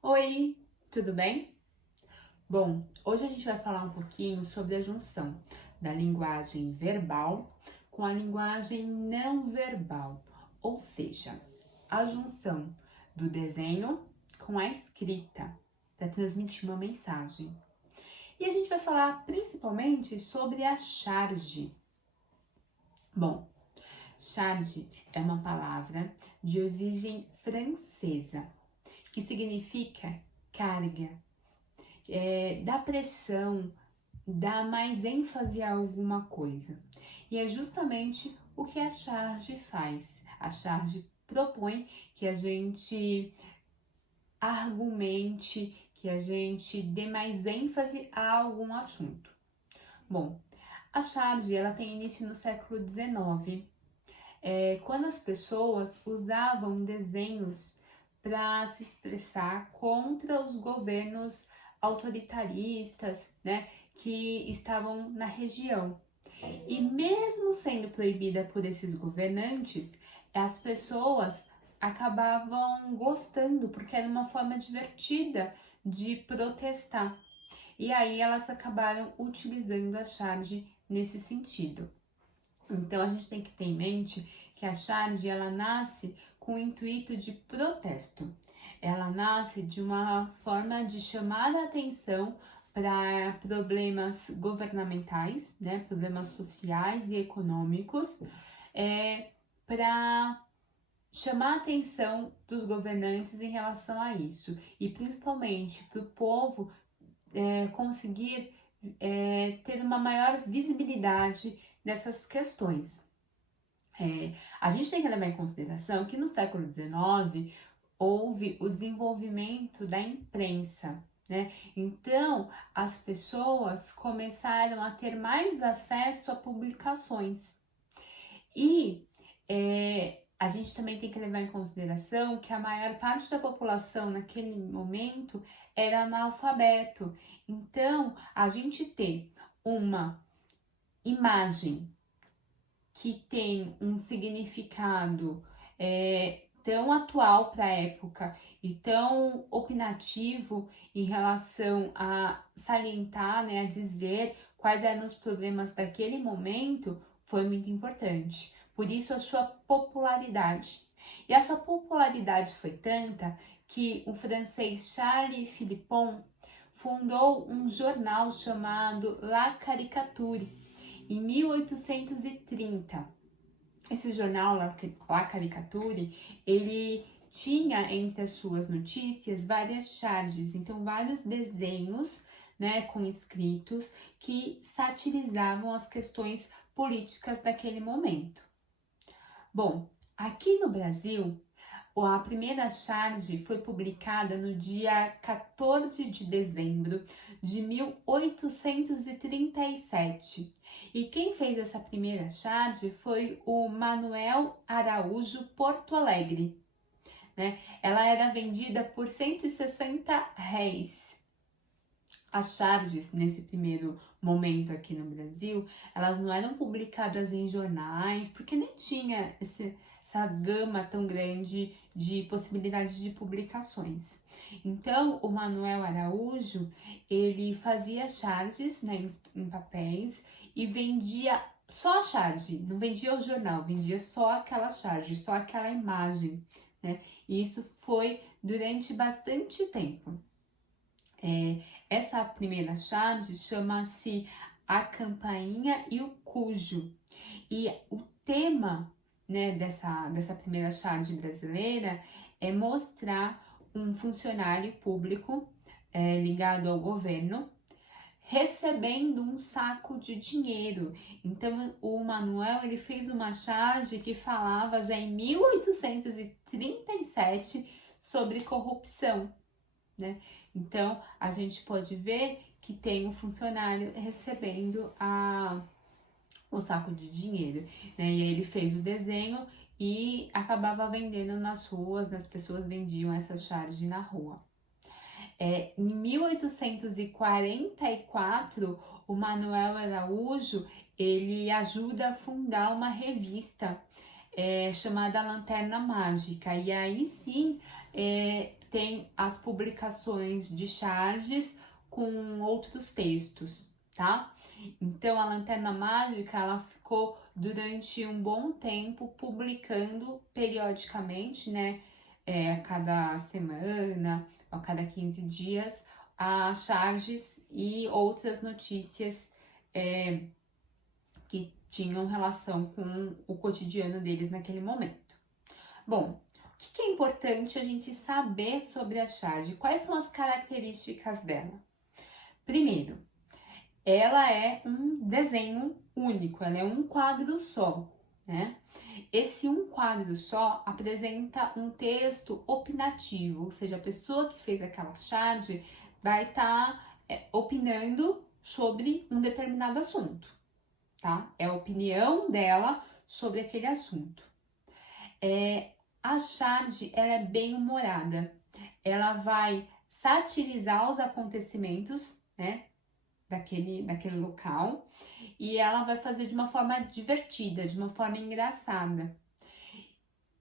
Oi, tudo bem? Bom, hoje a gente vai falar um pouquinho sobre a junção da linguagem verbal com a linguagem não verbal, ou seja, a junção do desenho com a escrita para transmitir uma mensagem. E a gente vai falar principalmente sobre a charge. Bom, charge é uma palavra de origem francesa que significa carga, dá pressão, dá mais ênfase a alguma coisa. E é justamente o que a charge faz. A charge propõe que a gente argumente, que a gente dê mais ênfase a algum assunto. Bom, a charge ela tem início no século XIX, quando as pessoas usavam desenhos para se expressar contra os governos autoritaristas, né, que estavam na região. E mesmo sendo proibida por esses governantes, as pessoas acabavam gostando, porque era uma forma divertida de protestar. E aí elas acabaram utilizando a charge nesse sentido. Então a gente tem que ter em mente que a charge ela nasce com o intuito de protesto. Ela nasce de uma forma de chamar a atenção para problemas governamentais, né, problemas sociais e econômicos, para chamar a atenção dos governantes em relação a isso e principalmente para o povo conseguir ter uma maior visibilidade dessas questões. A gente tem que levar em consideração que no século XIX houve o desenvolvimento da imprensa, né? Então as pessoas começaram a ter mais acesso a publicações e a gente também tem que levar em consideração que a maior parte da população naquele momento era analfabeto. Então, a gente ter uma imagem que tem um significado tão atual para a época e tão opinativo em relação a salientar, né, a dizer quais eram os problemas daquele momento, foi muito importante. Por isso a sua popularidade. E a sua popularidade foi tanta que o francês Charles Philippon fundou um jornal chamado La Caricature em 1830. Esse jornal La Caricature, ele tinha entre as suas notícias várias charges, então vários desenhos, né, com escritos que satirizavam as questões políticas daquele momento. Bom, aqui no Brasil, a primeira charge foi publicada no dia 14 de dezembro de 1837. E quem fez essa primeira charge foi o Manuel Araújo Porto Alegre, né? Ela era vendida por 160 réis. As charges, nesse primeiro momento aqui no Brasil, elas não eram publicadas em jornais, porque nem tinha essa gama tão grande de possibilidades de publicações. Então, o Manuel Araújo, ele fazia charges, né, em papéis e vendia só a charge, não vendia o jornal, vendia só aquela charge, só aquela imagem, né? E isso foi durante bastante tempo. Essa primeira charge chama-se A Campainha e o Cujo. E o tema, né, dessa primeira charge brasileira é mostrar um funcionário público ligado ao governo recebendo um saco de dinheiro. Então o Manuel ele fez uma charge que falava já em 1837 sobre corrupção, né? Então a gente pode ver que tem um funcionário recebendo o saco de dinheiro, né? E aí ele fez o desenho e acabava vendendo nas ruas, as pessoas vendiam essa charge na rua. Em 1844, o Manuel Araújo ele ajuda a fundar uma revista chamada Lanterna Mágica. E aí sim tem as publicações de charges com outros textos, tá? Então, a Lanterna Mágica, ela ficou durante um bom tempo publicando periodicamente, né? A cada semana, a cada 15 dias, as charges e outras notícias que tinham relação com o cotidiano deles naquele momento. Bom, o que é importante a gente saber sobre a charge? Quais são as características dela? Primeiro, ela é um desenho único, ela é um quadro só, né? Esse um quadro só apresenta um texto opinativo, ou seja, a pessoa que fez aquela charge vai estar opinando sobre um determinado assunto, tá? É a opinião dela sobre aquele assunto. A charge, ela é bem humorada, ela vai satirizar os acontecimentos, né, daquele local, e ela vai fazer de uma forma divertida, de uma forma engraçada.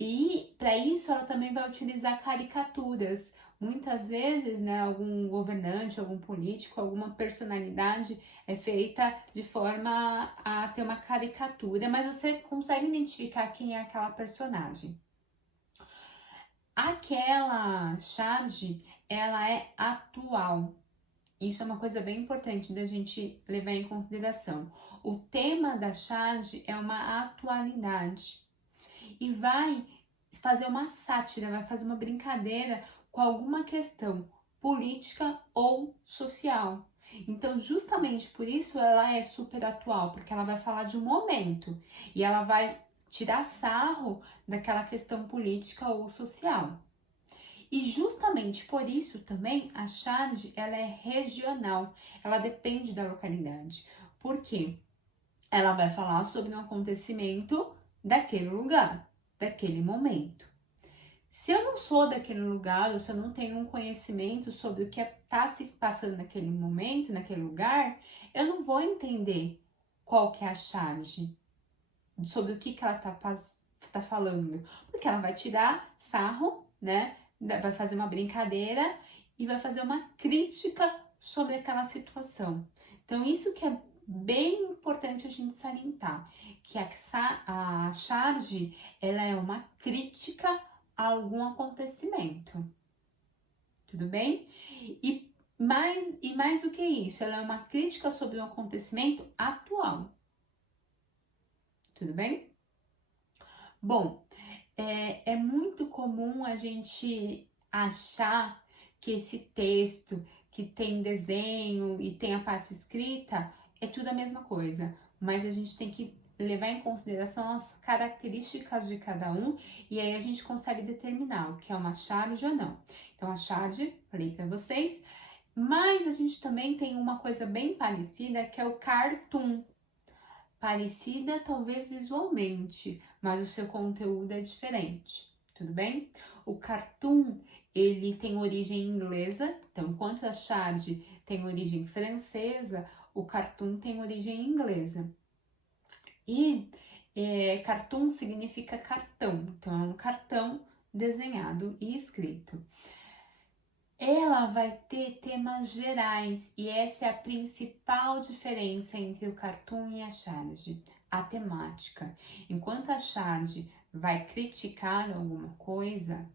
E para isso ela também vai utilizar caricaturas. Muitas vezes, né, algum governante, algum político, alguma personalidade é feita de forma a ter uma caricatura, mas você consegue identificar quem é aquela personagem. Aquela charge, ela é atual. Isso é uma coisa bem importante da gente levar em consideração. O tema da charge é uma atualidade e vai fazer uma sátira, vai fazer uma brincadeira com alguma questão política ou social. Então, justamente por isso ela é super atual, porque ela vai falar de um momento e ela vai tirar sarro daquela questão política ou social. E justamente por isso também a charge ela é regional, ela depende da localidade. Por quê? Ela vai falar sobre um acontecimento daquele lugar, daquele momento. Se eu não sou daquele lugar, ou se eu não tenho um conhecimento sobre o que está se passando naquele momento, naquele lugar, eu não vou entender qual que é a charge, sobre o que ela tá falando. Porque ela vai tirar sarro, né? Vai fazer uma brincadeira e vai fazer uma crítica sobre aquela situação. Então, isso que é bem importante a gente salientar, que a charge, ela é uma crítica a algum acontecimento, tudo bem? E mais do que isso, ela é uma crítica sobre um acontecimento atual, tudo bem? Bom, é muito comum a gente achar que esse texto que tem desenho e tem a parte escrita é tudo a mesma coisa, mas a gente tem que levar em consideração as características de cada um e aí a gente consegue determinar o que é uma charge ou não. Então a charge, falei para vocês, mas a gente também tem uma coisa bem parecida que é o cartoon. Parecida talvez visualmente, mas o seu conteúdo é diferente, tudo bem? O cartoon, ele tem origem inglesa, então enquanto a charge tem origem francesa, o cartoon tem origem inglesa. E cartoon significa cartão, então é um cartão desenhado e escrito. Ela vai ter temas gerais e essa é a principal diferença entre o cartoon e a charge, a temática. Enquanto a charge vai criticar alguma coisa,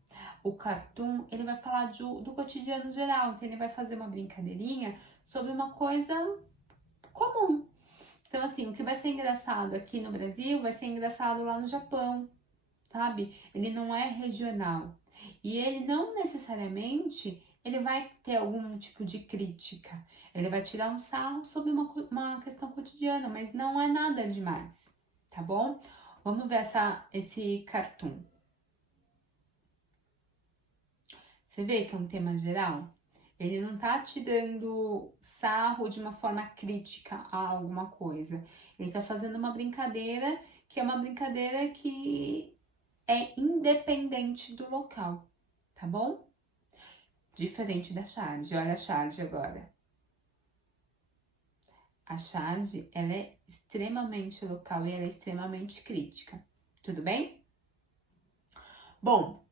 o cartoon ele vai falar do cotidiano geral, então ele vai fazer uma brincadeirinha sobre uma coisa comum. Então assim, o que vai ser engraçado aqui no Brasil vai ser engraçado lá no Japão, sabe? Ele não é regional e ele não necessariamente ele vai ter algum tipo de crítica, ele vai tirar um sarro sobre uma questão cotidiana, mas não é nada demais, tá bom? Vamos ver esse cartoon. Você vê que é um tema geral? Ele não tá te dando sarro de uma forma crítica a alguma coisa. Ele tá fazendo uma brincadeira que é uma brincadeira que é independente do local, tá bom? Diferente da charge. Olha a charge agora. A charge, ela é extremamente local e ela é extremamente crítica. Tudo bem? Bom,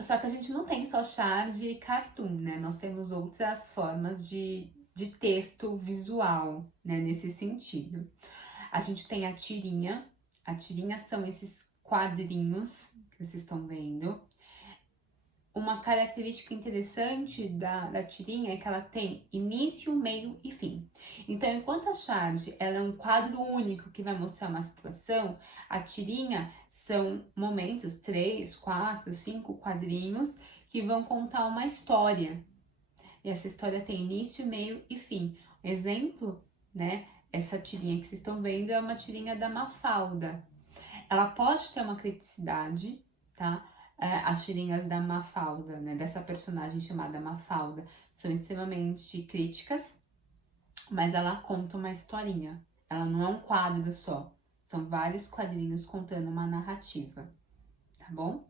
Só que a gente não tem só charge e cartoon, né? Nós temos outras formas de texto visual, né? Nesse sentido. A gente tem a tirinha. A tirinha são esses quadrinhos que vocês estão vendo. Uma característica interessante da tirinha é que ela tem início, meio e fim. Então, enquanto a charge ela é um quadro único que vai mostrar uma situação, a tirinha são momentos, 3, 4, 5 quadrinhos que vão contar uma história. E essa história tem início, meio e fim. Exemplo, né? Essa tirinha que vocês estão vendo é uma tirinha da Mafalda. Ela pode ter uma criticidade, tá? As tirinhas da Mafalda, né? Dessa personagem chamada Mafalda, são extremamente críticas, mas ela conta uma historinha. Ela não é um quadro só. São vários quadrinhos contando uma narrativa, tá bom?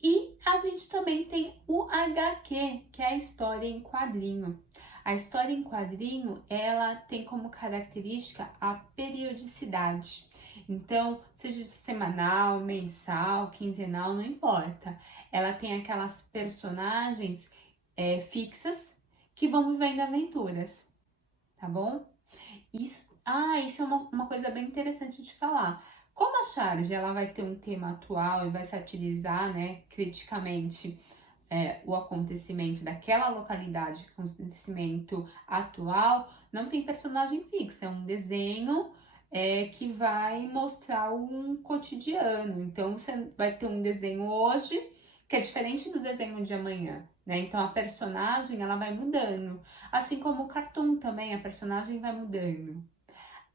E a gente também tem o HQ, que é a história em quadrinho. A história em quadrinho, ela tem como característica a periodicidade. Então, seja semanal, mensal, quinzenal, não importa. Ela tem aquelas personagens fixas que vão vivendo aventuras, tá bom? Isso é uma coisa bem interessante de falar. Como a charge ela vai ter um tema atual e vai satirizar, né, criticamente o acontecimento daquela localidade, acontecimento atual, não tem personagem fixa, é um desenho que vai mostrar um cotidiano. Então, você vai ter um desenho hoje que é diferente do desenho de amanhã, né? Então, a personagem, ela vai mudando. Assim como o cartoon também, a personagem vai mudando.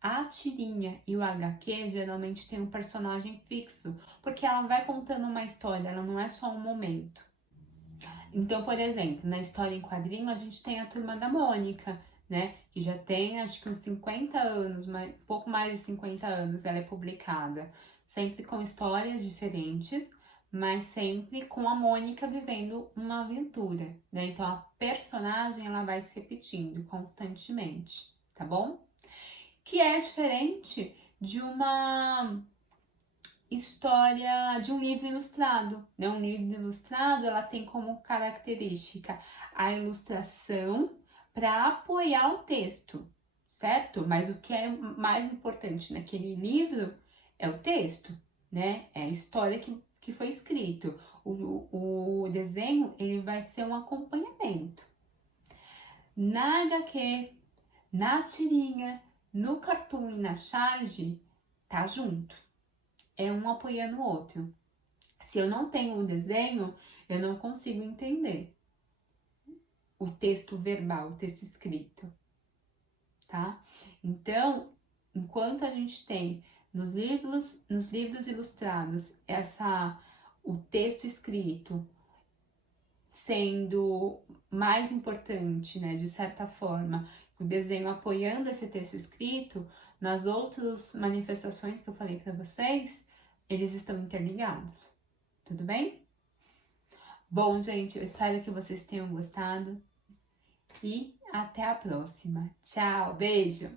A tirinha e o HQ geralmente tem um personagem fixo, porque ela vai contando uma história, ela não é só um momento. Então, por exemplo, na história em quadrinho, a gente tem a Turma da Mônica, né? Que já tem, acho que uns 50 anos, pouco mais de 50 anos ela é publicada. Sempre com histórias diferentes, mas sempre com a Mônica vivendo uma aventura, né? Então, a personagem, ela vai se repetindo constantemente, tá bom? Que é diferente de uma história de um livro ilustrado, né? Um livro ilustrado, ela tem como característica a ilustração para apoiar o texto, certo? Mas o que é mais importante naquele livro é o texto, né? É a história que foi escrito. O desenho, ele vai ser um acompanhamento. Na HQ, na tirinha, no cartoon e na charge, tá junto. É um apoiando o outro. Se eu não tenho um desenho, eu não consigo entender o texto verbal, o texto escrito, tá? Então, enquanto a gente tem nos livros ilustrados o texto escrito sendo mais importante, né, de certa forma, o desenho apoiando esse texto escrito, nas outras manifestações que eu falei para vocês, eles estão interligados, tudo bem? Bom, gente, eu espero que vocês tenham gostado e até a próxima. Tchau, beijo!